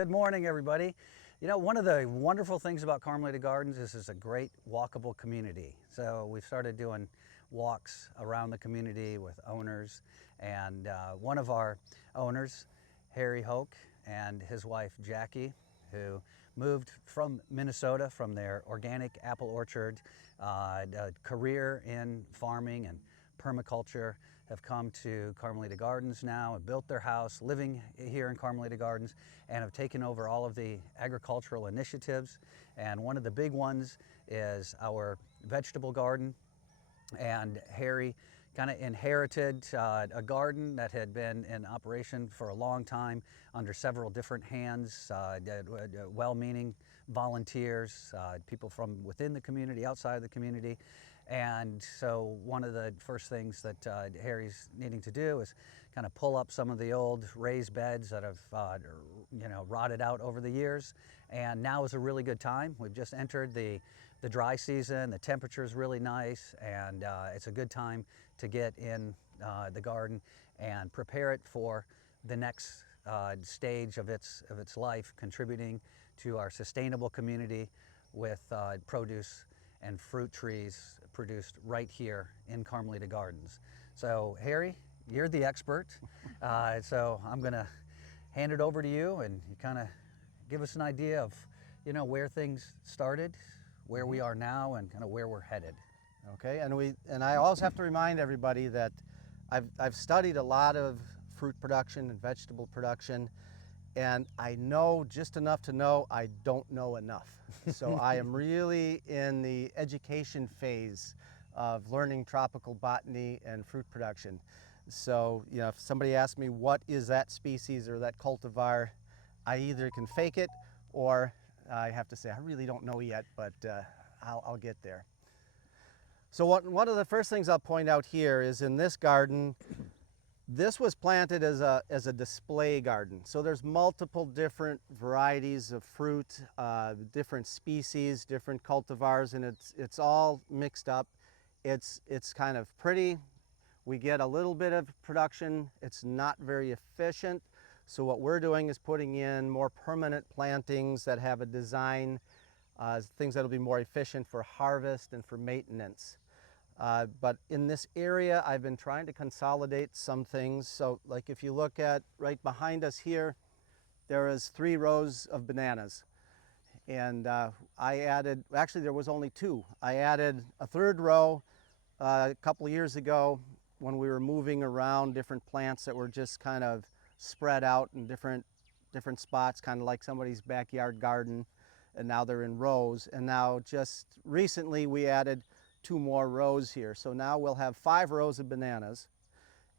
Good morning, everybody. You know, one of the wonderful things about Carmelita Gardens is it's a great walkable community. So we've started doing walks around the community with owners, and one of our owners, Harry Hoch, and his wife Jackie, who moved from Minnesota from their organic apple orchard, a career in farming and permaculture, have come to Carmelita Gardens now and built their house, living here in Carmelita Gardens, and have taken over all of the agricultural initiatives. And one of the big ones is our vegetable garden. And Harry kind of inherited a garden that had been in operation for a long time under several different hands, well-meaning volunteers, people from within the community, outside of the community. And so one of the first things that Harry's needing to do is kind of pull up some of the old raised beds that have rotted out over the years. And now is a really good time. We've just entered the dry season. The temperature is really nice, and it's a good time to get in the garden and prepare it for the next stage of its life, contributing to our sustainable community with produce and fruit trees produced right here in Carmelita Gardens. So Harry, you're the expert, so I'm gonna hand it over to you, and you kind of give us an idea of, you know, where things started, where we are now, and kind of where we're headed. Okay, and I always have to remind everybody that I've studied a lot of fruit production and vegetable production, and I know just enough to know I don't know enough. So I am really in the education phase of learning tropical botany and fruit production. So, you know, if somebody asks me what is that species or that cultivar, I either can fake it or I have to say I really don't know yet, but I'll get there. So one of the first things I'll point out here is in this garden, this was planted as a display garden. So there's multiple different varieties of fruit, different species, different cultivars, and it's all mixed up. It's kind of pretty. We get a little bit of production. It's not very efficient. So what we're doing is putting in more permanent plantings that have a design, things that'll be more efficient for harvest and for maintenance. But in this area, I've been trying to consolidate some things. So like if you look at right behind us here, there is 3 rows of bananas. And I added, actually there was only 2. I added a 3rd row a couple of years ago when we were moving around different plants that were just kind of spread out in different spots, kind of like somebody's backyard garden. And now they're in rows. And now just recently we added 2 more rows here. So now we'll have 5 rows of bananas.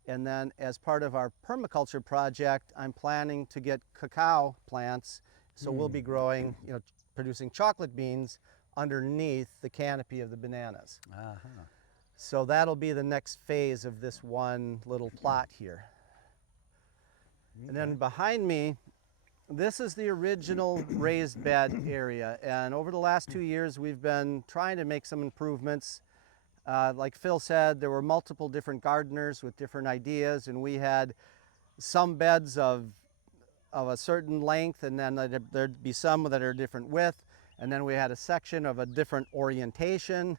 And then as part of our permaculture project, I'm planning to get cacao plants. So we'll be growing, you know, producing chocolate beans underneath the canopy of the bananas. So that'll be the next phase of this one little plot here. And then behind me, this is the original raised bed area, and over the last 2 years we've been trying to make some improvements. Like Phil said, there were multiple different gardeners with different ideas, and we had some beds of a certain length, and then there'd be some that are different width, and then we had a section of a different orientation.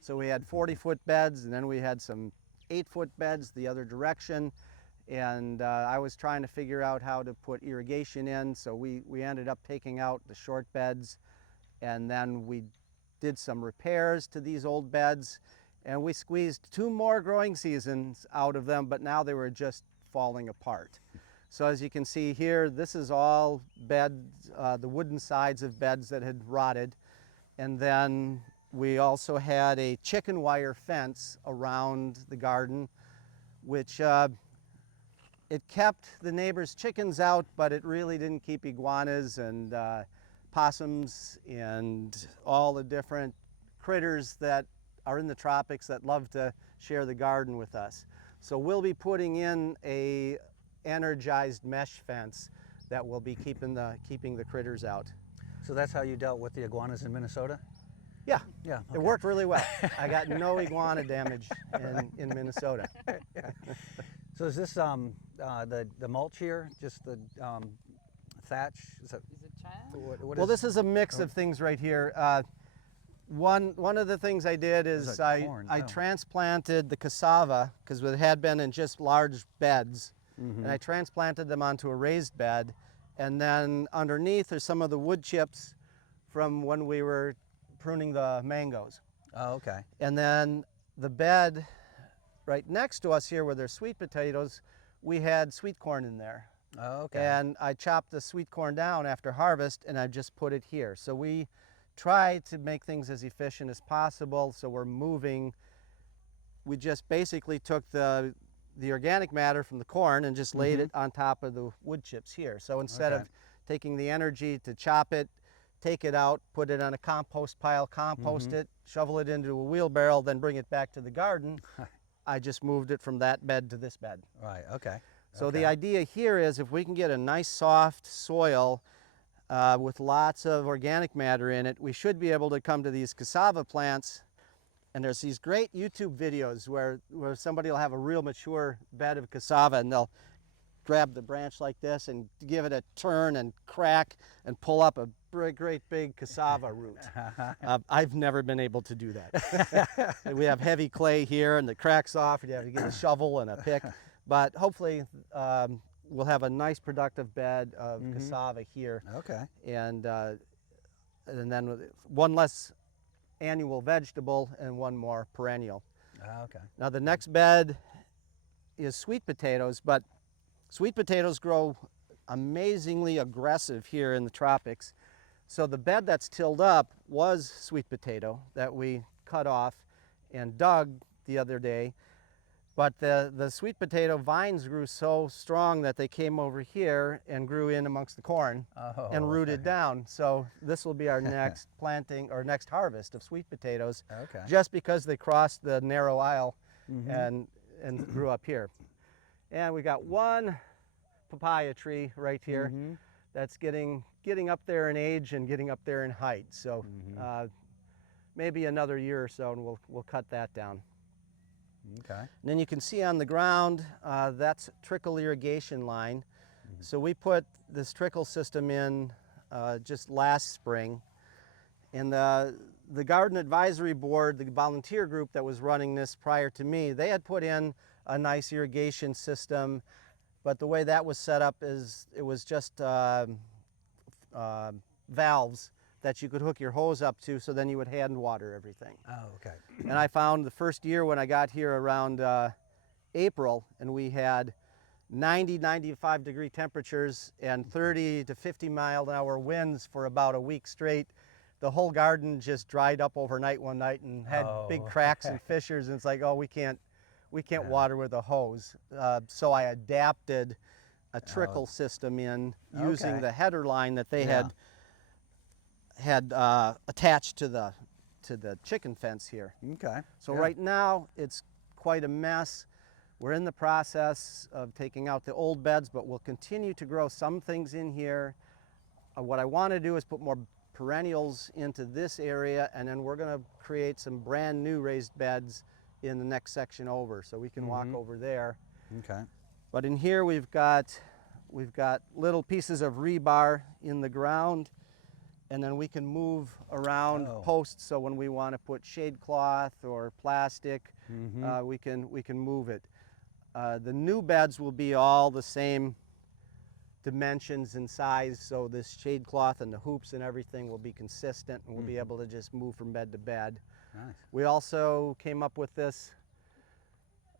So we had 40-foot beds, and then we had some 8-foot beds the other direction. And I was trying to figure out how to put irrigation in, so we ended up taking out the short beds, and then we did some repairs to these old beds, and we squeezed 2 more growing seasons out of them, but now they were just falling apart. So as you can see here, this is all beds, the wooden sides of beds that had rotted, and then we also had a chicken wire fence around the garden, which it kept the neighbors' chickens out, but it really didn't keep iguanas and possums and all the different critters that are in the tropics that love to share the garden with us. So we'll be putting in a energized mesh fence that will be keeping the critters out. So that's how you dealt with the iguanas in Minnesota? Yeah, Yeah. It worked really well. I got no iguana damage in Minnesota. So is this the mulch here, just the thatch? Is that, Is it chan? what Well, is- this is a mix of things right here. One of the things I did is Those are corn. I Oh. transplanted the cassava because it had been in just large beds, Mm-hmm. and I transplanted them onto a raised bed, and then underneath are some of the wood chips from when we were pruning the mangoes. Oh, okay. And then the bed right next to us here where there's sweet potatoes, we had sweet corn in there. Oh, okay. And I chopped the sweet corn down after harvest and I just put it here. So we try to make things as efficient as possible. So we're moving, we just basically took the organic matter from the corn and just laid it on top of the wood chips here. So instead Okay. of taking the energy to chop it, take it out, put it on a compost pile, compost it, shovel it into a wheelbarrow, then bring it back to the garden, I just moved it from that bed to this bed. Right, okay. So the idea here is if we can get a nice soft soil with lots of organic matter in it, we should be able to come to these cassava plants. And there's these great YouTube videos where somebody will have a real mature bed of cassava and they'll grab the branch like this and give it a turn and crack and pull up a great big cassava root. I've never been able to do that. We have heavy clay here and the cracks off and you have to get a shovel and a pick. But hopefully we'll have a nice productive bed of cassava here. Okay. And then with one less annual vegetable and one more perennial. Okay. Now the next bed is sweet potatoes, but sweet potatoes grow amazingly aggressive here in the tropics. So the bed that's tilled up was sweet potato that we cut off and dug the other day. But the sweet potato vines grew so strong that they came over here and grew in amongst the corn and rooted down. So this will be our next planting or next harvest of sweet potatoes, Okay. just because they crossed the narrow aisle and grew up here. And we got one papaya tree right here that's getting up there in age and getting up there in height. So maybe another year or so and we'll cut that down. Okay. And then you can see on the ground, that's trickle irrigation line. So we put this trickle system in just last spring. And the Garden Advisory Board, the volunteer group that was running this prior to me, they had put in a nice irrigation system. But the way that was set up is it was just valves that you could hook your hose up to, so then you would hand water everything. Oh, okay. And I found the first year when I got here around April, and we had 90, 95 degree temperatures and 30 to 50 mile an hour winds for about a week straight, the whole garden just dried up overnight one night and had big cracks and fissures, and it's like, oh, we can't water with a hose. So I adapted a trickle system in using the header line that they had attached to the chicken fence here. Okay. So right now it's quite a mess. We're in the process of taking out the old beds, but we'll continue to grow some things in here. What I want to do is put more perennials into this area, and then we're going to create some brand new raised beds in the next section over, so we can walk over there. Okay. But in here we've got little pieces of rebar in the ground, and then we can move around posts, so when we want to put shade cloth or plastic, we can move it. The new beds will be all the same dimensions and size, so this shade cloth and the hoops and everything will be consistent, and we'll be able to just move from bed to bed. Nice. We also came up with this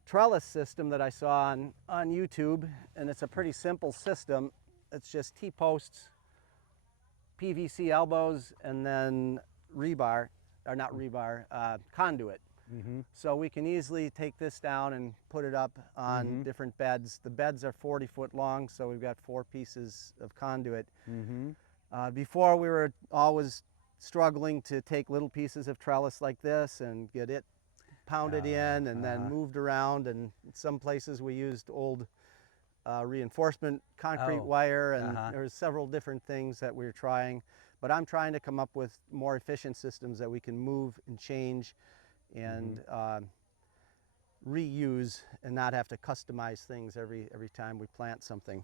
trellis system that I saw on YouTube, and it's a pretty simple system. It's just T-posts, PVC elbows, and then rebar, or not rebar, conduit. So we can easily take this down and put it up on different beds. The beds are 40 foot long, so we've got 4 pieces of conduit. Before we were always struggling to take little pieces of trellis like this and get it pounded in and then moved around, and in some places we used old reinforcement concrete wire, and there's several different things that we're trying. But I'm trying to come up with more efficient systems that we can move and change and reuse and not have to customize things every time we plant something.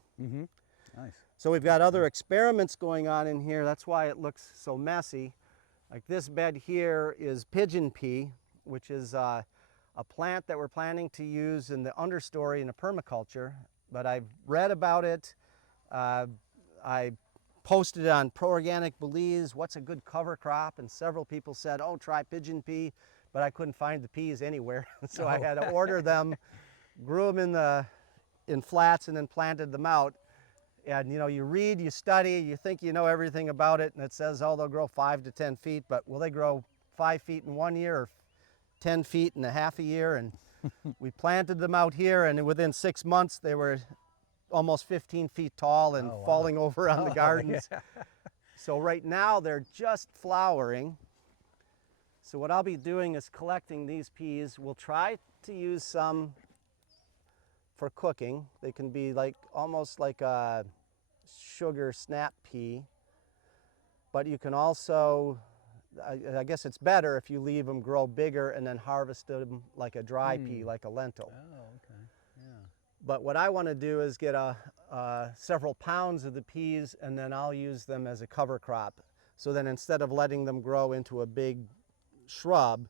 Nice. So we've got other experiments going on in here. That's why it looks so messy. Like this bed here is pigeon pea, which is a plant that we're planning to use in the understory in a permaculture. But I've read about it. I posted on Pro Organic Belize, what's a good cover crop? And several people said, oh, try pigeon pea, but I couldn't find the peas anywhere. So I had to order them, grew them in flats, and then planted them out. And you know, you read, you study, you think you know everything about it, and it says, oh, they'll grow 5 to 10 feet, but will they grow 5 feet in 1 year or 10 feet in a half a year? And we planted them out here, and within 6 months, they were almost 15 feet tall and Oh, wow. falling over on the Oh, gardens. yeah. So right now, they're just flowering. So what I'll be doing is collecting these peas. We'll try to use some for cooking. They can be like almost like a sugar snap pea, but you can also, I guess it's better if you leave them grow bigger and then harvest them like a dry pea, like a lentil. Oh, okay. Yeah. But what I want to do is get several pounds of the peas, and then I'll use them as a cover crop. So then instead of letting them grow into a big shrub,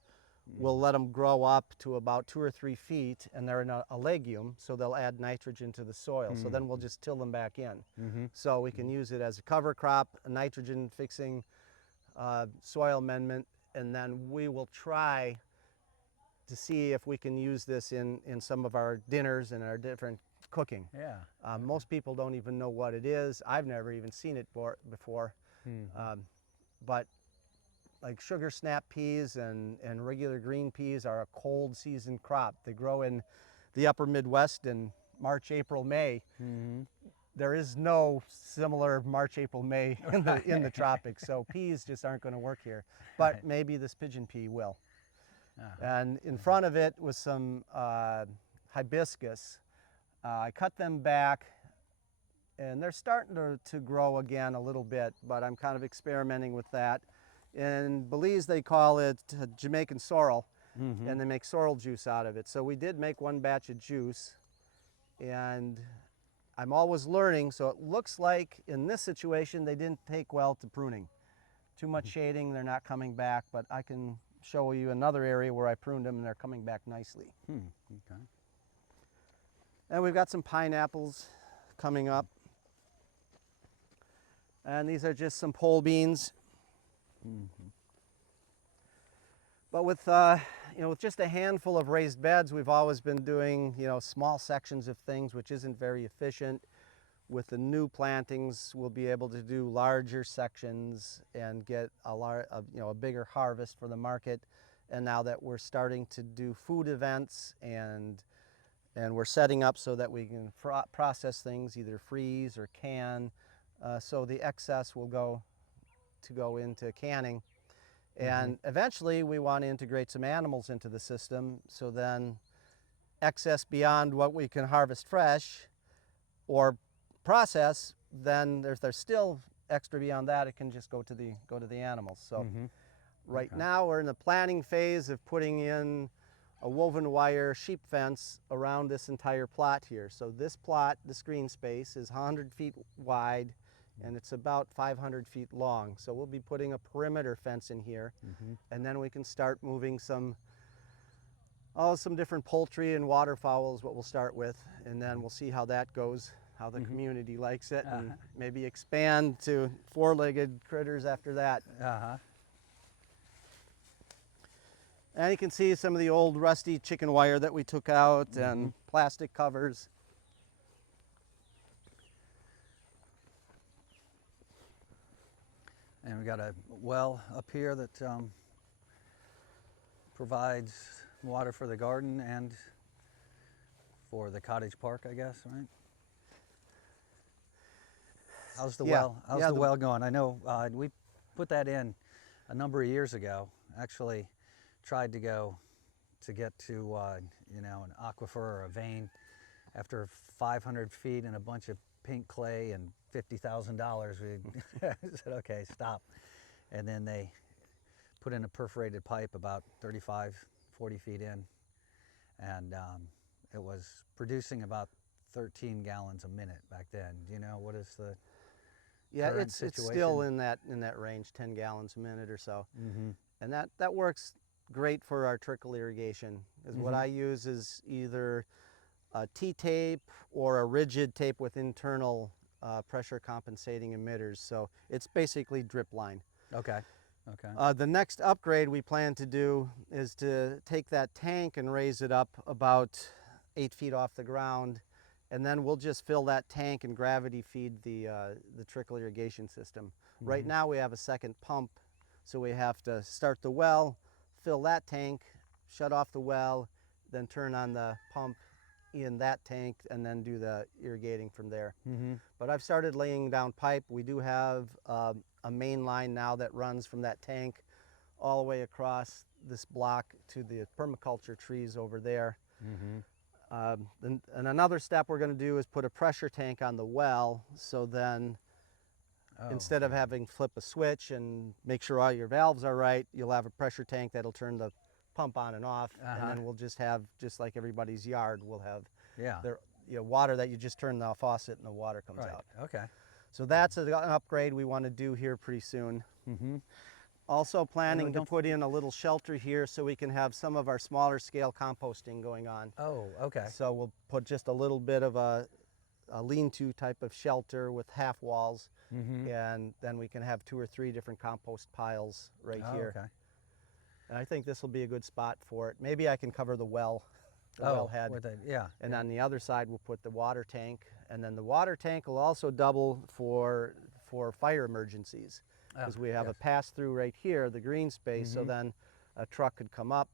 we'll let them grow up to about 2 or 3 feet, and they're in a legume, so they'll add nitrogen to the soil. So then we'll just till them back in. So we can use it as a cover crop, a nitrogen fixing soil amendment, and then we will try to see if we can use this in some of our dinners and our different cooking. Yeah. Most people don't even know what it is. I've never even seen it before. But like sugar snap peas and regular green peas are a cold season crop. They grow in the upper Midwest in March, April, May. There is no similar March, April, May in the tropics, so peas just aren't going to work here. But maybe this pigeon pea will. And in front of it was some hibiscus. I cut them back, and they're starting to grow again a little bit, but I'm kind of experimenting with that. In Belize, they call it Jamaican sorrel, and they make sorrel juice out of it. So we did make one batch of juice, and I'm always learning, so it looks like in this situation they didn't take well to pruning. Too much shading, they're not coming back, but I can show you another area where I pruned them and they're coming back nicely. Okay. And we've got some pineapples coming up. And these are just some pole beans. But with with just a handful of raised beds, we've always been doing small sections of things, which isn't very efficient. With the new plantings, we'll be able to do larger sections and get a bigger harvest for the market. And now that we're starting to do food events and we're setting up so that we can process things, either freeze or can, so the excess will go into canning. And eventually we want to integrate some animals into the system, so then excess beyond what we can harvest fresh or process, then if there's still extra beyond that, it can just go to the animals. So right now we're in the planning phase of putting in a woven wire sheep fence around this entire plot here. So this plot, this green space, is 100 feet wide and it's about 500 feet long. So we'll be putting a perimeter fence in here, and then we can start moving some different poultry and waterfowl is what we'll start with, and then we'll see how that goes, how the community likes it, and maybe expand to four-legged critters after that. And you can see some of the old rusty chicken wire that we took out and plastic covers. And we got a well up here that provides water for the garden and for the cottage park, I guess, right? How's the well? How's the well going? I know we put that in a number of years ago. Actually, tried to get to an aquifer or a vein. After 500 feet and a bunch of pink clay and $50,000, we said, okay, stop. And then they put in a perforated pipe about 35, 40 feet in, and it was producing about 13 gallons a minute back then. Do you know what is the Yeah, current it's situation? still in that range, 10 gallons a minute or so. Mm-hmm. And that works great for our trickle irrigation. Is what I use is either a T-tape or a rigid tape with internal pressure compensating emitters. So it's basically drip line. Okay. Okay. The next upgrade we plan to do is to take that tank and raise it up about 8 feet off the ground, and then we'll just fill that tank and gravity feed the trickle irrigation system. Right now we have a second pump, so we have to start the well, fill that tank, shut off the well, then turn on the pump in that tank, and then do the irrigating from there. But I've started laying down pipe. We do have a main line now that runs from that tank all the way across this block to the permaculture trees over there. And another step we're going to do is put a pressure tank on the well, so then instead of having flip a switch and make sure all your valves are right, you'll have a pressure tank that'll turn the pump on and off, and then we'll just have, just like everybody's yard, we'll have their, water that you just turn the faucet and the water comes out. Okay. So that's an upgrade we want to do here pretty soon. Also planning to put in a little shelter here so we can have some of our smaller scale composting going on. Oh, okay. So we'll put just a little bit of a lean-to type of shelter with half walls, and then we can have 2 or 3 different compost piles right here. Okay. And I think this will be a good spot for it. Maybe I can cover the well, the wellhead. And on the other side we'll put the water tank, and then the water tank will also double for fire emergencies, because we have a pass-through right here, the green space, so then a truck could come up,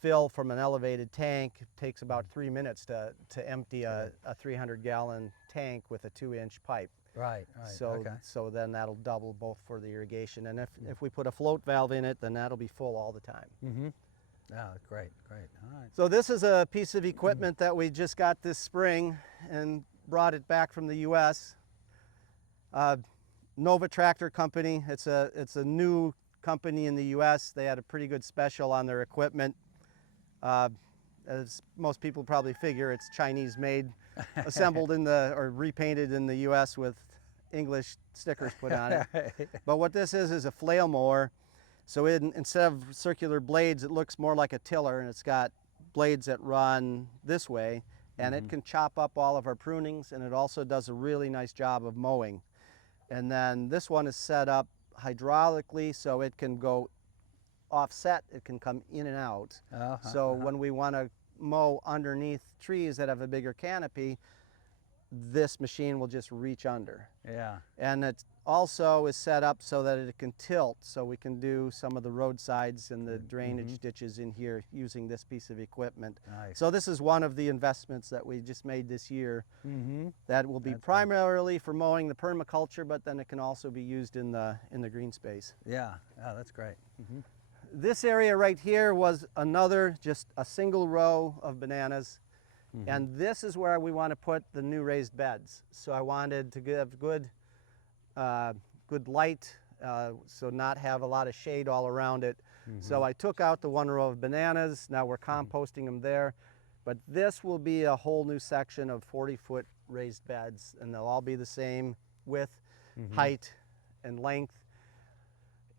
fill from an elevated tank. It takes about 3 minutes to empty a 300-gallon tank with a 2-inch pipe. Right. So then that'll double both for the irrigation, and if we put a float valve in it, then that'll be full all the time. Yeah, great. All right. So this is a piece of equipment that we just got this spring and brought it back from the U.S. Nova Tractor Company. It's a new company in the U.S. They had a pretty good special on their equipment. As most people probably figure, it's Chinese made, assembled or repainted in the U.S. with English stickers put on it. But what this is a flail mower. So instead of circular blades, it looks more like a tiller, and it's got blades that run this way, and it can chop up all of our prunings, and it also does a really nice job of mowing. And then this one is set up hydraulically, so it can go offset, it can come in and out. So when we want to mow underneath trees that have a bigger canopy, this machine will just reach under. And it also is set up so that it can tilt, so we can do some of the roadsides and the drainage ditches in here using this piece of equipment. So this is one of the investments that we just made this year that will be primarily for mowing the permaculture, but then it can also be used in the green space. That's great. This area right here was just a single row of bananas. And this is where we want to put the new raised beds. So I wanted to give good light, so not have a lot of shade all around it. So I took out the 1 row of bananas. Now we're composting them there. But this will be a whole new section of 40-foot raised beds, and they'll all be the same width, height, and length.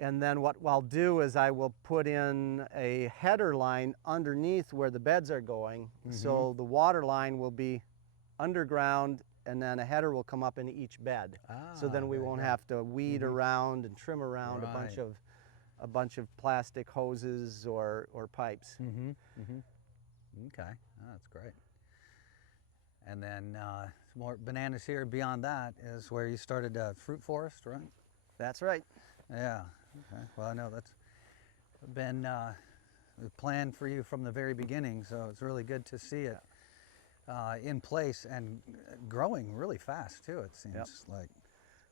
And then what I'll do is I will put in a header line underneath where the beds are going. So the water line will be underground, and then a header will come up into each bed. So then we won't have to weed around and trim around a bunch of plastic hoses or pipes. Okay, that's great. And then some more bananas here. Beyond that is where you started a fruit forest, right? That's right. Yeah. Okay. Well, I know that's been the plan for you from the very beginning, so it's really good to see it in place and growing really fast too, it seems like.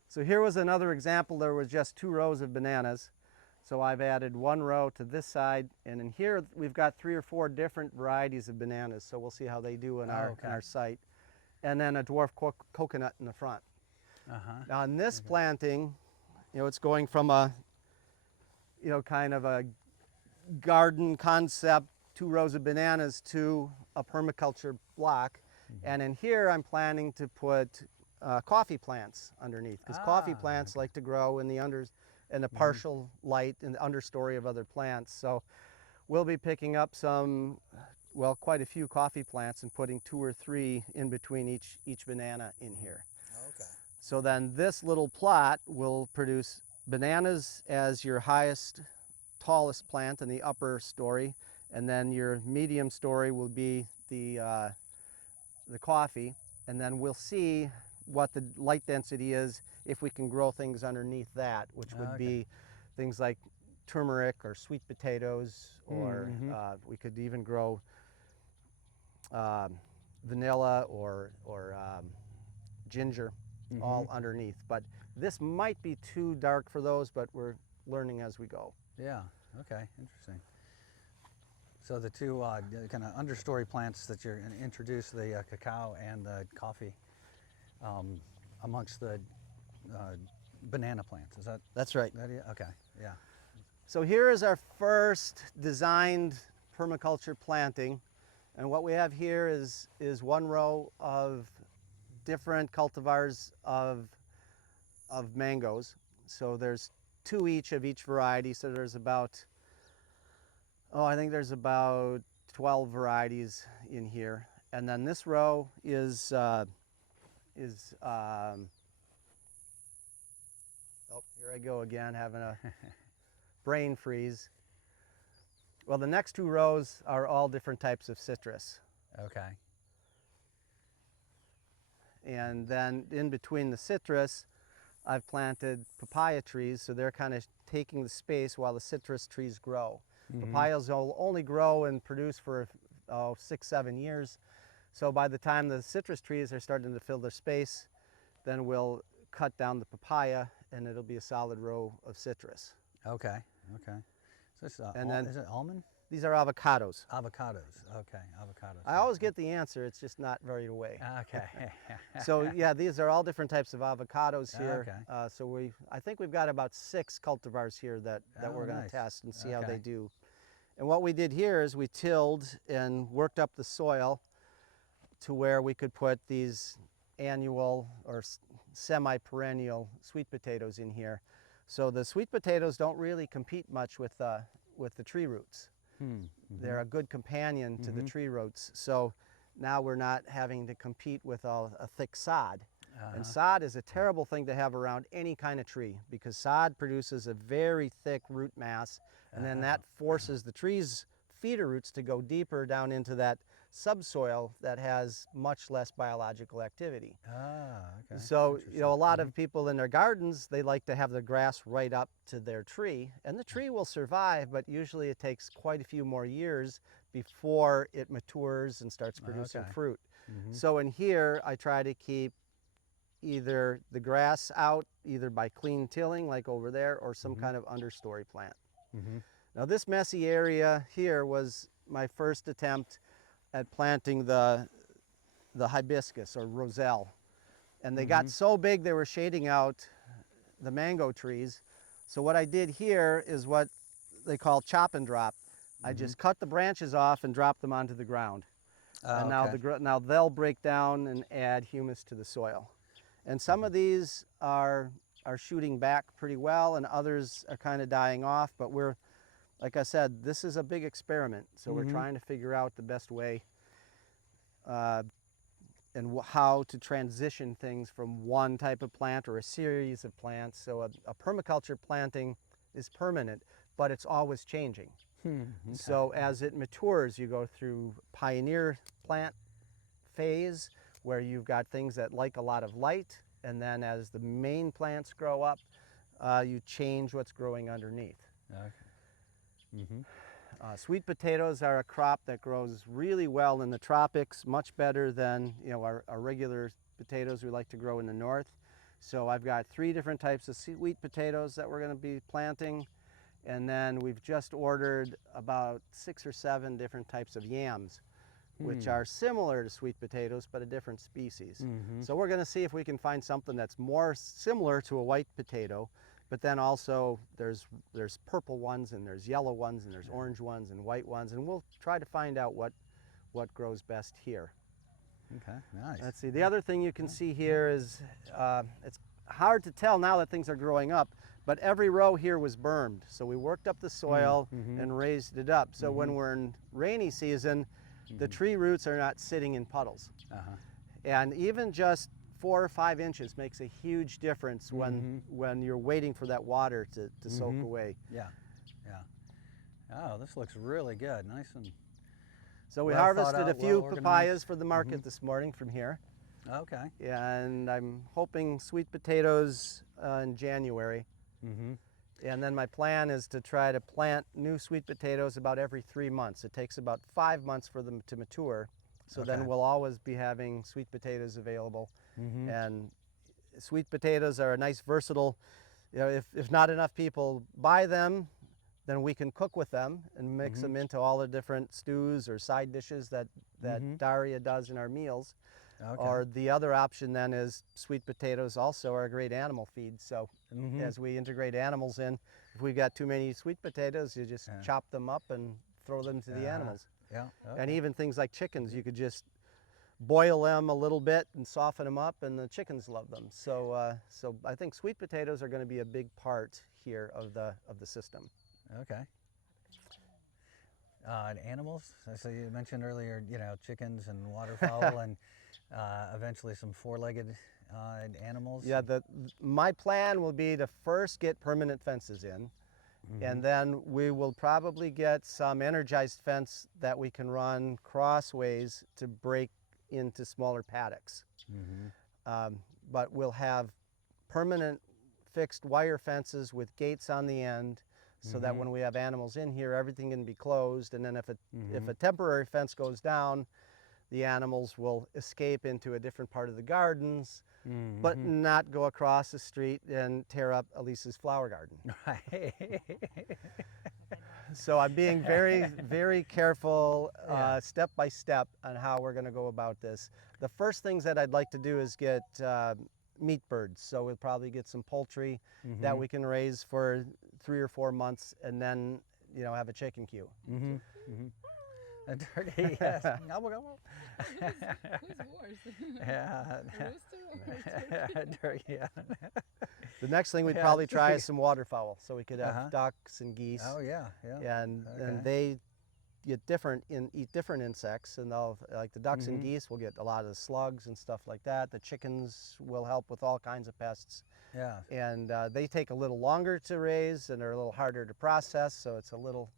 So here was another example. There was just 2 rows of bananas. So I've added 1 row to this side, and in here we've got 3 or 4 different varieties of bananas, so we'll see how they do in our site. And then a dwarf coconut in the front. Now in this planting, it's going from a kind of a garden concept, 2 rows of bananas, to a permaculture block. And in here, I'm planning to put coffee plants underneath, because coffee plants like to grow in the partial light in the understory of other plants. So we'll be picking up some, well, quite a few coffee plants and putting 2 or 3 in between each banana in here. Okay. So then this little plot will produce bananas as your highest, tallest plant in the upper story, and then your medium story will be the coffee, and then we'll see what the light density is if we can grow things underneath that, which would be things like turmeric or sweet potatoes, or we could even grow vanilla or ginger all underneath. But this might be too dark for those, but we're learning as we go. Yeah, okay, interesting. So the two kind of understory plants that you're going to introduce, the cacao and the coffee, amongst the banana plants. Is that? That's right. That, okay, yeah. So here is our first designed permaculture planting. And what we have here is one row of different cultivars of mangoes. So there's 2 each of each variety. So there's about, I think there's about 12 varieties in here. And then this row is oh, here I go again, having a brain freeze. Well, the next 2 rows are all different types of citrus. Okay. And then in between the citrus, I've planted papaya trees, so they're kind of taking the space while the citrus trees grow. Papayas will only grow and produce for 6-7 years. So by the time the citrus trees are starting to fill their space, then we'll cut down the papaya and it'll be a solid row of citrus. Okay, okay. So this, And then, is it almond? These are avocados. Avocados, okay, avocados. I always get the answer, it's just not right away. Okay. So yeah, these are all different types of avocados here. Okay. So I think we've got about 6 cultivars here that we're going to nice. test and see how they do. And what we did here is we tilled and worked up the soil to where we could put these annual or semi-perennial sweet potatoes in here. So the sweet potatoes don't really compete much with the tree roots. They're a good companion to the tree roots. So now we're not having to compete with a thick sod. And sod is a terrible thing to have around any kind of tree, because sod produces a very thick root mass, and then that forces the tree's feeder roots to go deeper down into that subsoil that has much less biological activity. Okay. So, a lot of people in their gardens, they like to have the grass right up to their tree, and the tree will survive, but usually it takes quite a few more years before it matures and starts producing fruit. So in here, I try to keep either the grass out, either by clean tilling like over there, or some kind of understory plant. Now this messy area here was my first attempt at planting the hibiscus or roselle. And they got so big they were shading out the mango trees. So what I did here is what they call chop and drop. I just cut the branches off and dropped them onto the ground. And now they'll break down and add humus to the soil. And some of these are shooting back pretty well, and others are kind of dying off, but we're, like I said, this is a big experiment, so we're trying to figure out the best way and how to transition things from one type of plant or a series of plants. So a permaculture planting is permanent, but it's always changing. So as it matures, you go through pioneer plant phase, where you've got things that like a lot of light, and then as the main plants grow up, you change what's growing underneath. Sweet potatoes are a crop that grows really well in the tropics, much better than our regular potatoes we like to grow in the north. So I've got 3 different types of sweet potatoes that we're going to be planting, and then we've just ordered about 6 or 7 different types of yams, which are similar to sweet potatoes but a different species. So we're going to see if we can find something that's more similar to a white potato, but then also there's purple ones, and there's yellow ones, and there's orange ones and white ones, and we'll try to find out what grows best here. Okay, nice. Let's see. The other thing you can see here is it's hard to tell now that things are growing up, but every row here was bermed. So we worked up the soil and raised it up. So when we're in rainy season, the tree roots are not sitting in puddles. And even just 4 or 5 inches makes a huge difference when you're waiting for that water to soak away. Yeah, yeah. Oh, this looks really good. Nice and So we well harvested thought a out, few well organized. papayas for the market this morning from here. Okay. And I'm hoping sweet potatoes in January. And then my plan is to try to plant new sweet potatoes about every 3 months. It takes about 5 months for them to mature. So then we'll always be having sweet potatoes available. And sweet potatoes are a nice versatile, you know, if not enough people buy them, then we can cook with them and mix them into all the different stews or side dishes that Daria does in our meals. Or the other option then is sweet potatoes also are a great animal feed. So as we integrate animals in, if we've got too many sweet potatoes, you just chop them up and throw them to the animals. Yeah. And even things like chickens, you could just boil them a little bit and soften them up, and the chickens love them. So so I think sweet potatoes are going to be a big part here of the system. Okay. And animals, so you mentioned earlier, you know, chickens and waterfowl and eventually some four-legged animals. Yeah, my plan will be to first get permanent fences in, and then we will probably get some energized fence that we can run crossways to break into smaller paddocks. But we'll have permanent fixed wire fences with gates on the end, so that when we have animals in here, everything can be closed. And then if a temporary fence goes down, the animals will escape into a different part of the gardens, but not go across the street and tear up Elise's flower garden. So I'm being very, very careful, step by step, on how we're going to go about this. The first things that I'd like to do is get meat birds. So we'll probably get some poultry that we can raise for 3 or 4 months, and then, you know, have a chicken queue. A turkey, yes. Gobble, gobble. Who's worse? Yeah. A rooster or a turkey? Yeah. The next thing we'd probably try is some waterfowl, so we could have ducks and geese. Oh yeah, yeah. And they eat different insects, and they'll, like the ducks and geese will get a lot of the slugs and stuff like that. The chickens will help with all kinds of pests. Yeah. And they take a little longer to raise and are a little harder to process, so it's a little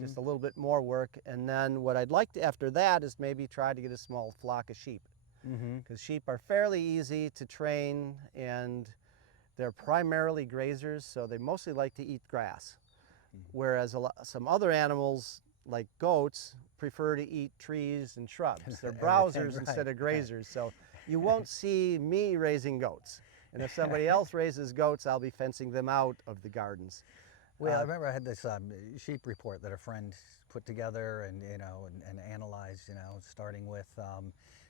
just a little bit more work. And then what I'd like to, after that, is maybe try to get a small flock of sheep, because sheep are fairly easy to train, and they're primarily grazers, so they mostly like to eat grass. Whereas some other animals, like goats, prefer to eat trees and shrubs. They're browsers instead of grazers. So you won't see me raising goats. And if somebody else raises goats, I'll be fencing them out of the gardens. Well, I remember I had this sheep report that a friend put together, and you know, and analyzed, you know, starting with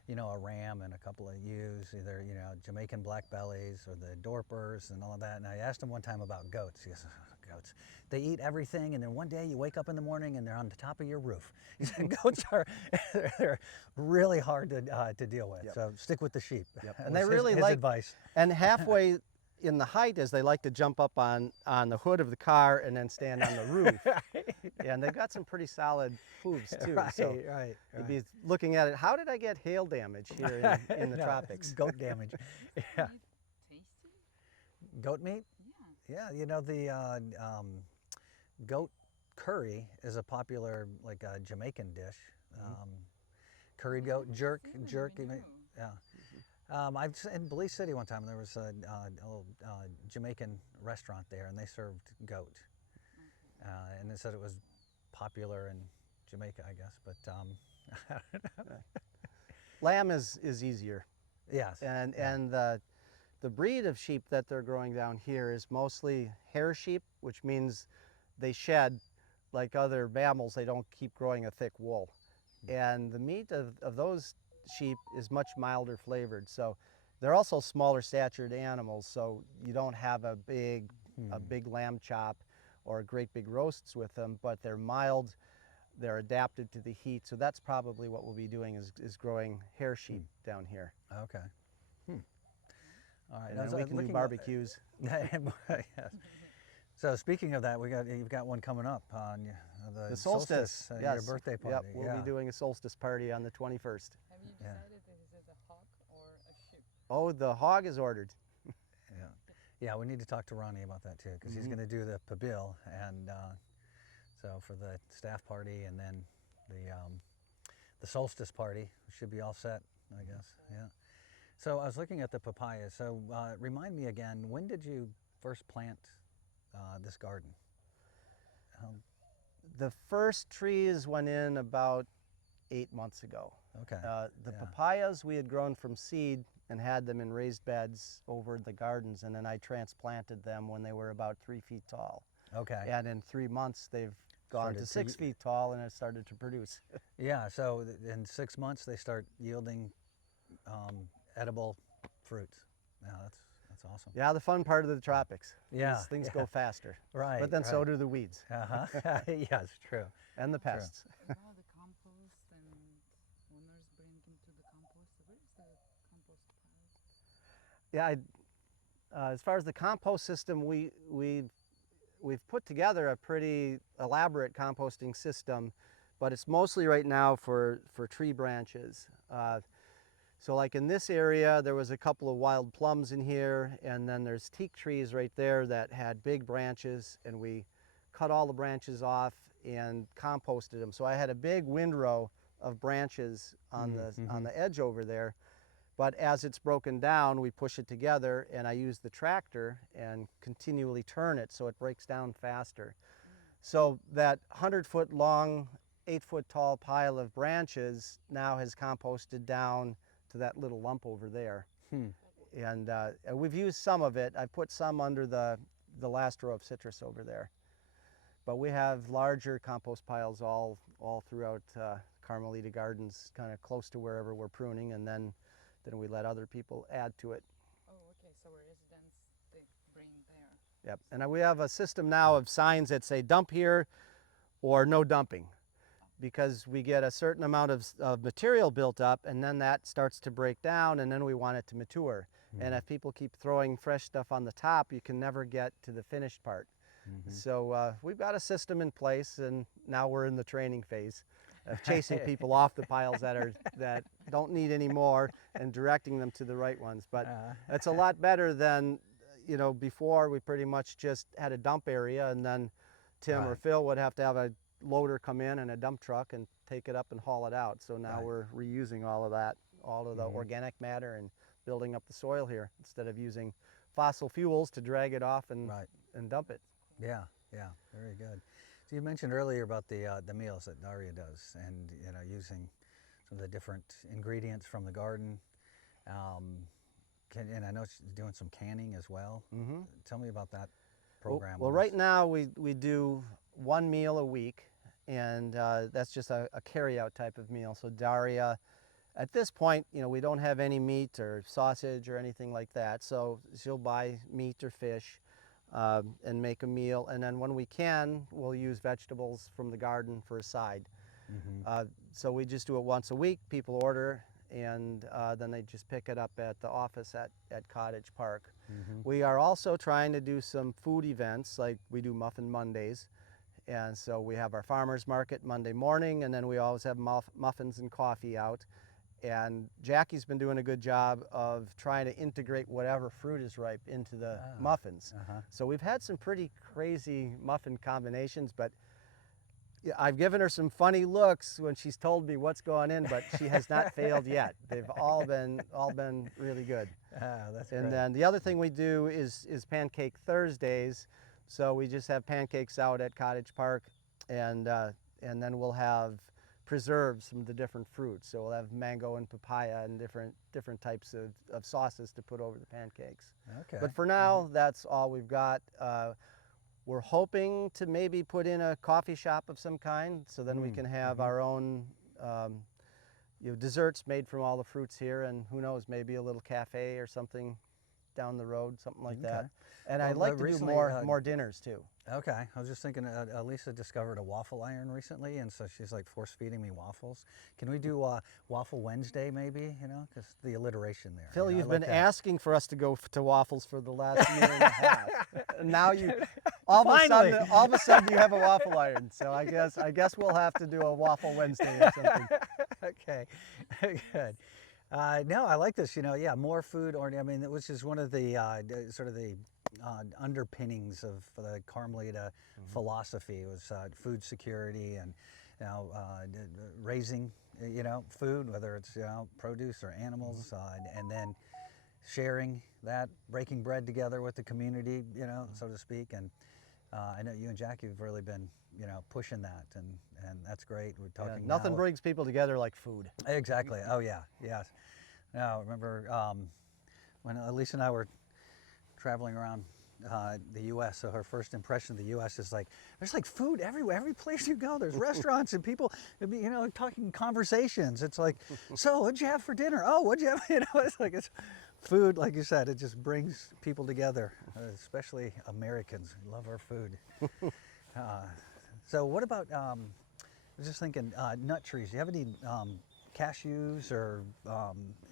you know, a ram and a couple of ewes, either, you know, Jamaican black bellies or the Dorpers and all of that. And I asked him one time about goats. He goes, goats, they eat everything, and then one day you wake up in the morning and they're on the top of your roof. He said goats are they're really hard to deal with. So stick with the sheep. And they really his advice. And halfway in the height is they like to jump up on the hood of the car and then stand on the roof. And they've got some pretty solid hooves too. So you'd be looking at it, how did I get hail damage here in the tropics? Goat damage. Yeah. Tasty? Goat meat? Yeah, you know, the goat curry is a popular, like, Jamaican dish. Curried goat, jerk, you know, yeah. I was in Belize City one time, and there was a little Jamaican restaurant there, and they served goat. And they said it was popular in Jamaica, I guess, but I don't know. Lamb is easier. Yes. And the breed of sheep that they're growing down here is mostly hair sheep, which means they shed like other mammals. They don't keep growing a thick wool. And the meat of those sheep is much milder flavored. So they're also smaller statured animals, so you don't have a big lamb chop or great big roasts with them, but they're mild they're adapted to the heat. So that's probably what we'll be doing is growing hair sheep down here. Okay. All right. And I was then we can do looking at- barbecues. Yes. So speaking of that, you've got one coming up on the solstice, your yes. birthday Yep, party. we'll be doing a solstice party on the 21st. Have you Yeah. decided if this is a hog or a sheep? Oh, the hog is ordered. Yeah, yeah. We need to talk to Ronnie about that too, because he's Mhm. going to do the pabil, and so for the staff party, and then the solstice party should be all set, I guess. Yeah. So I was looking at the papayas. So remind me again, when did you first plant this garden? The first trees went in about 8 months ago. Okay. The Yeah. papayas we had grown from seed and had them in raised beds over the gardens, and then I transplanted them when they were about 3 feet tall. Okay. And in 3 months they've gone Started to to 6 feet tall and have started to produce. Yeah. So in 6 months they start yielding edible fruits. Yeah, that's awesome. Yeah, the fun part of the tropics. Yeah, Things yeah. go faster. Right. But then so right. do the weeds Uh-huh. Yeah, it's true. and the pests. What about the compost and owners bring into the compost? Where is the compost pile? Yeah, as far as the compost system, we've put together a pretty elaborate composting system, but it's mostly right now for tree branches. So like in this area, there was a couple of wild plums in here, and then there's teak trees right there that had big branches, and we cut all the branches off and composted them. So I had a big windrow of branches on the edge over there. But as it's broken down, we push it together, and I use the tractor and continually turn it so it breaks down faster. So that 100-foot long, 8-foot tall pile of branches now has composted down to that little lump over there. And we've used some of it. I put some under the last row of citrus over there. But we have larger compost piles all throughout Carmelita Gardens, kind of close to wherever we're pruning, and then we let other people add to it. Oh, okay. So residents, they bring there. Yep. And we have a system now of signs that say dump here or no dumping, because we get a certain amount of material built up, and then that starts to break down, and then we want it to mature. And if people keep throwing fresh stuff on the top, you can never get to the finished part. So we've got a system in place, and now we're in the training phase of chasing people off the piles that don't need any more and directing them to the right ones. But it's a lot better than, before we pretty much just had a dump area, and then Tim or Right. Phil would have to have a loader come in and a dump truck and take it up and haul it out. So now Right. we're reusing all of that, all of the organic matter, and building up the soil here instead of using fossil fuels to drag it off and Right. dump it. Yeah, yeah, very good. So you mentioned earlier about the meals that Daria does, and using some of the different ingredients from the garden. And I know she's doing some canning as well. Tell me about that program. Well, right now we do one meal a week, and that's just a carry-out type of meal. So Daria, at this point, we don't have any meat or sausage or anything like that. So she'll buy meat or fish and make a meal. And then when we can, we'll use vegetables from the garden for a side. So we just do it once a week. People order, and then they just pick it up at the office at Cottage Park. We are also trying to do some food events, like we do Muffin Mondays. And so we have our farmers market Monday morning, and then we always have muffins and coffee out. And Jackie's been doing a good job of trying to integrate whatever fruit is ripe into the muffins. So we've had some pretty crazy muffin combinations, but I've given her some funny looks when she's told me what's going in, but she has not failed yet. They've all been really good. That's And great. then the other thing we do is Pancake Thursdays. So we just have pancakes out at Cottage Park, and then we'll have preserves from the different fruits. So we'll have mango and papaya and different types of sauces to put over the pancakes. Okay. But for now, that's all we've got. We're hoping to maybe put in a coffee shop of some kind, so then we can have our own desserts made from all the fruits here, and who knows, maybe a little cafe or something down the road, something like Okay. that. And Well, I'd like to do recently, more dinners too. Okay, I was just thinking, Lisa discovered a waffle iron recently, and so she's like force feeding me waffles. Can we do Waffle Wednesday maybe, you know, because the alliteration there. Phil, you know, I you've like been that. asking for us to go to waffles for the last year and a half. And now you, all Finally. of a sudden you have a waffle iron. So I guess we'll have to do a waffle Wednesday or something. Okay, good. No, I like this. You know, yeah, more food oriented. I mean, which is one of the sort of the underpinnings of the Carmelita philosophy was food security and raising food, whether it's produce or animals, and then sharing that, breaking bread together with the community, so to speak. And I know you and Jackie have really been pushing that, and that's great. We're talking Nothing now. brings people together like food. Exactly. Oh yeah. Yes. Now remember when Elise and I were traveling around the U.S. So her first impression of the U.S. is like there's like food everywhere. Every place you go, there's restaurants and people, talking conversations. It's like, so what'd you have for dinner? Oh, what'd you have? It's like it's food. Like you said, it just brings people together, especially Americans. We love our food. So what about? I was just thinking nut trees. Do you have any cashews or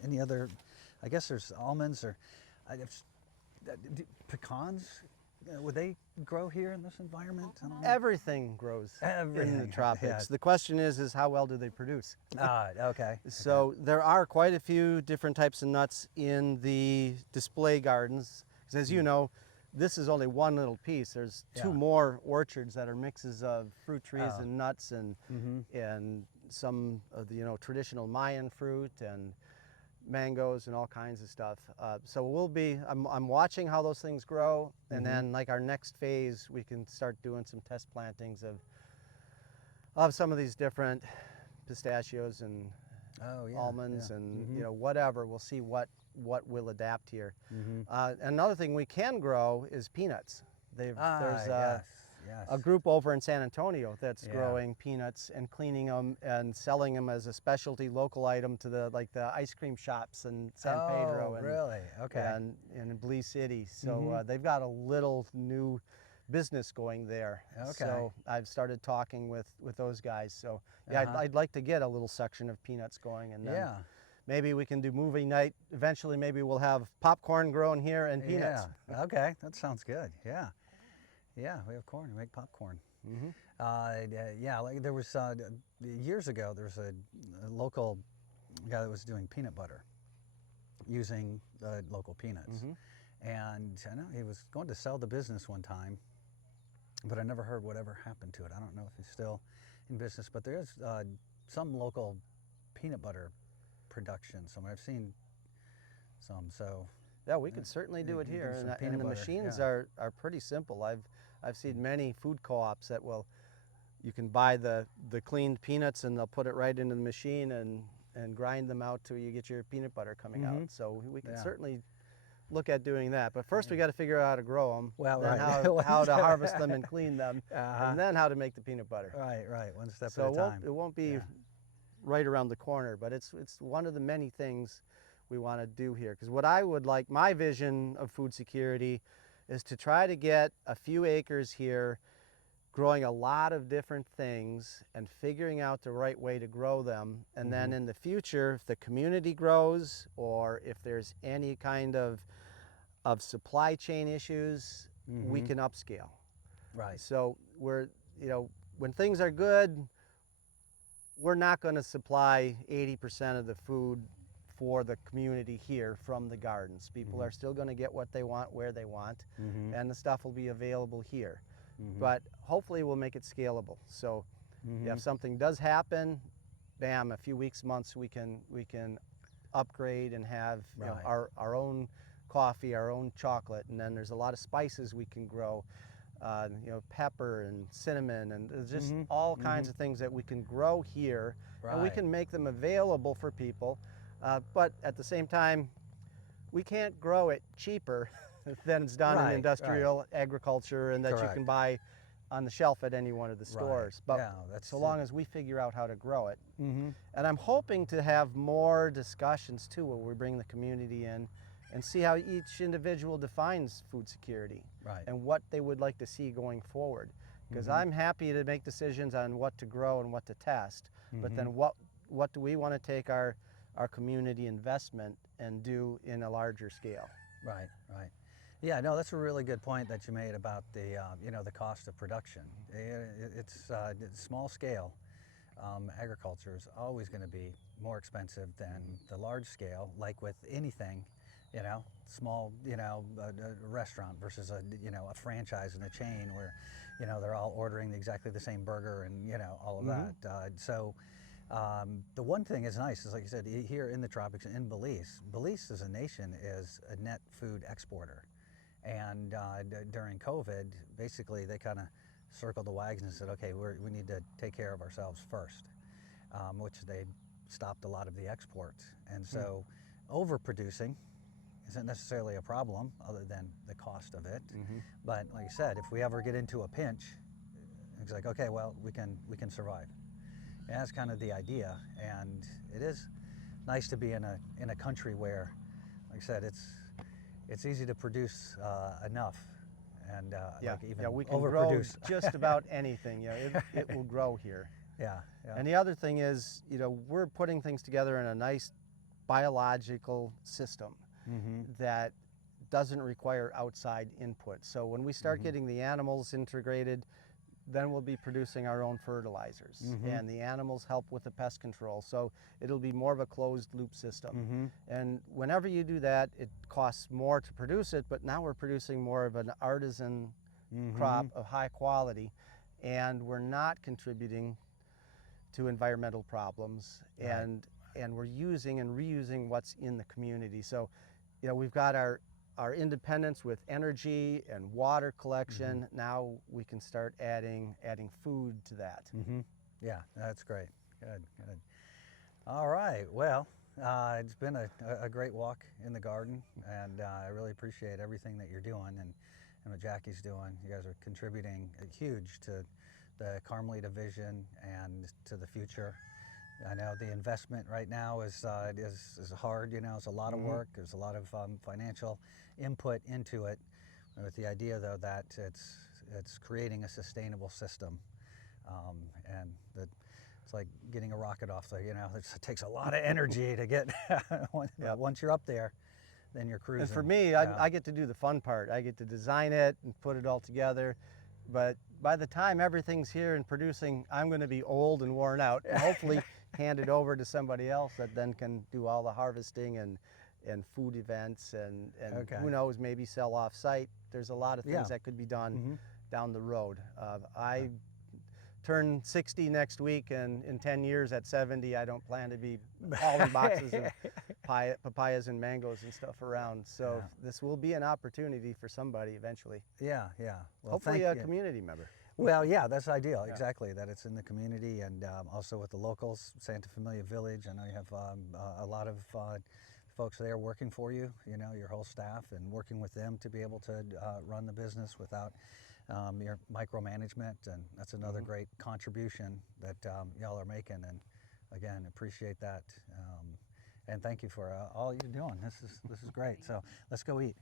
any other? I guess there's almonds or pecans. Would they grow here in this environment? I don't know. Everything grows in Everything, the tropics. yeah. The question is how well do they produce? Okay. So there are quite a few different types of nuts in the display gardens. 'Cause as you know, this is only one little piece. There's two Yeah. more orchards that are mixes of fruit trees Oh. and nuts and some of the traditional Mayan fruit and mangoes and all kinds of stuff. So I'm watching how those things grow, and then like our next phase, we can start doing some test plantings of some of these different pistachios and Oh yeah. almonds yeah. and whatever. We'll see what will adapt here. Mhm. Another thing we can grow is peanuts. There's Yes. a group over in San Antonio that's Yeah. growing peanuts and cleaning them and selling them as a specialty local item to the ice cream shops in San Pedro and really? Okay. and in Belize City. So they've got a little new business going there. Okay. So I've started talking with those guys. So yeah, I'd like to get a little section of peanuts going, and then Yeah. maybe we can do movie night. Eventually, maybe we'll have popcorn grown here and peanuts. Yeah. Okay. That sounds good. Yeah. Yeah. We have corn. We make popcorn. Yeah. Like there was years ago. There was a local guy that was doing peanut butter using local peanuts, and I know he was going to sell the business one time, but I never heard whatever happened to it. I don't know if he's still in business, but there is some local peanut butter production. So I've seen some. So Yeah, we could certainly do it you here, do some and peanut the butter, machines yeah. are pretty simple. I've seen many food co-ops that you can buy the cleaned peanuts and they'll put it right into the machine and grind them out till you get your peanut butter coming out. So we can Yeah. certainly look at doing that. But first we got to figure out how to grow them, Well, then right. how to harvest them and clean them, Uh-huh. and then how to make the peanut butter. Right. One step So at a time. it won't be Yeah. right around the corner, but it's one of the many things we want to do here. Because what I would like, my vision of food security is to try to get a few acres here growing a lot of different things and figuring out the right way to grow them. And then in the future, if the community grows or if there's any kind of supply chain issues, we can upscale. Right. So when things are good, we're not going to supply 80% of the food for the community here from the gardens. People are still going to get what they want where they want, and the stuff will be available here. But hopefully we'll make it scalable. So if something does happen, bam, a few weeks, months, we can upgrade and have Right. our own coffee, our own chocolate, and then there's a lot of spices we can grow. Pepper and cinnamon, and there's just all kinds of things that we can grow here, and we Right. can make them available for people. But at the same time, we can't grow it cheaper than it's done in Right, industrial agriculture and that you Correct. can buy on the shelf at any one of the stores. But Yeah, that's so it. long as we figure out how to grow it. And I'm hoping to have more discussions too, where we bring the community in and see how each individual defines food security Right. and what they would like to see going forward. Because I'm happy to make decisions on what to grow and what to test, but then what do we want to take our community investment and do in a larger scale? Right, right. Yeah, no, that's a really good point that you made about the, you know, the cost of production. It's small scale agriculture is always going to be more expensive than the large scale, like with anything, you know, small, you know, a restaurant versus a, you know, a franchise and a chain where, you know, they're all ordering exactly the same burger and, you know, all of that. The one thing is nice is, like you said, here in the tropics, in Belize, Belize as a nation is a net food exporter. And during COVID, basically they kind of circled the wagons and said, okay, we need to take care of ourselves first, which they stopped a lot of the exports. And so overproducing isn't necessarily a problem other than the cost of it. But like I said, if we ever get into a pinch, it's like, okay, well, we can survive. And that's kind of the idea. And it is nice to be in a country where, like I said, it's easy to produce enough and like even we can overproduce. grow just about anything. You know, it will grow here. Yeah. And the other thing is, you know, we're putting things together in a nice biological system that doesn't require outside input. So when we start getting the animals integrated, then we'll be producing our own fertilizers, and the animals help with the pest control. So it'll be more of a closed loop system. And whenever you do that, it costs more to produce it, but now we're producing more of an artisan crop of high quality, and we're not contributing to environmental problems, and we're using and reusing what's in the community. So, you know, we've got our independence with energy and water collection. Now we can start adding food to that. Yeah, that's great. Good. All right. Well, it's been a great walk in the garden, and I really appreciate everything that you're doing and what Jackie's doing. You guys are contributing huge to the Carmelita vision and to the future. I know the investment right now is hard. You know, it's a lot of work. There's a lot of financial input into it, with the idea though that it's creating a sustainable system, and that it's like getting a rocket off the. You know, it takes a lot of energy to get. Once you're up there, then you're cruising. And for me, I get to do the fun part. I get to design it and put it all together. But by the time everything's here and producing, I'm going to be old and worn out, and hopefully hand it over to somebody else that then can do all the harvesting and food events and who knows, maybe sell off site. There's a lot of things that could be done down the road. I turn 60 next week, and in 10 years at 70, I don't plan to be hauling boxes of papayas and mangoes and stuff around. So this will be an opportunity for somebody eventually. Yeah. Well, hopefully a community member. Well, yeah, that's ideal. Exactly, that it's in the community, and also with the locals, Santa Familia Village. I know you have a lot of folks there working for you, you know, your whole staff, and working with them to be able to run the business without your micromanagement, and that's another great contribution that y'all are making, and again, appreciate that, and thank you for all you're doing. This is great, so let's go eat.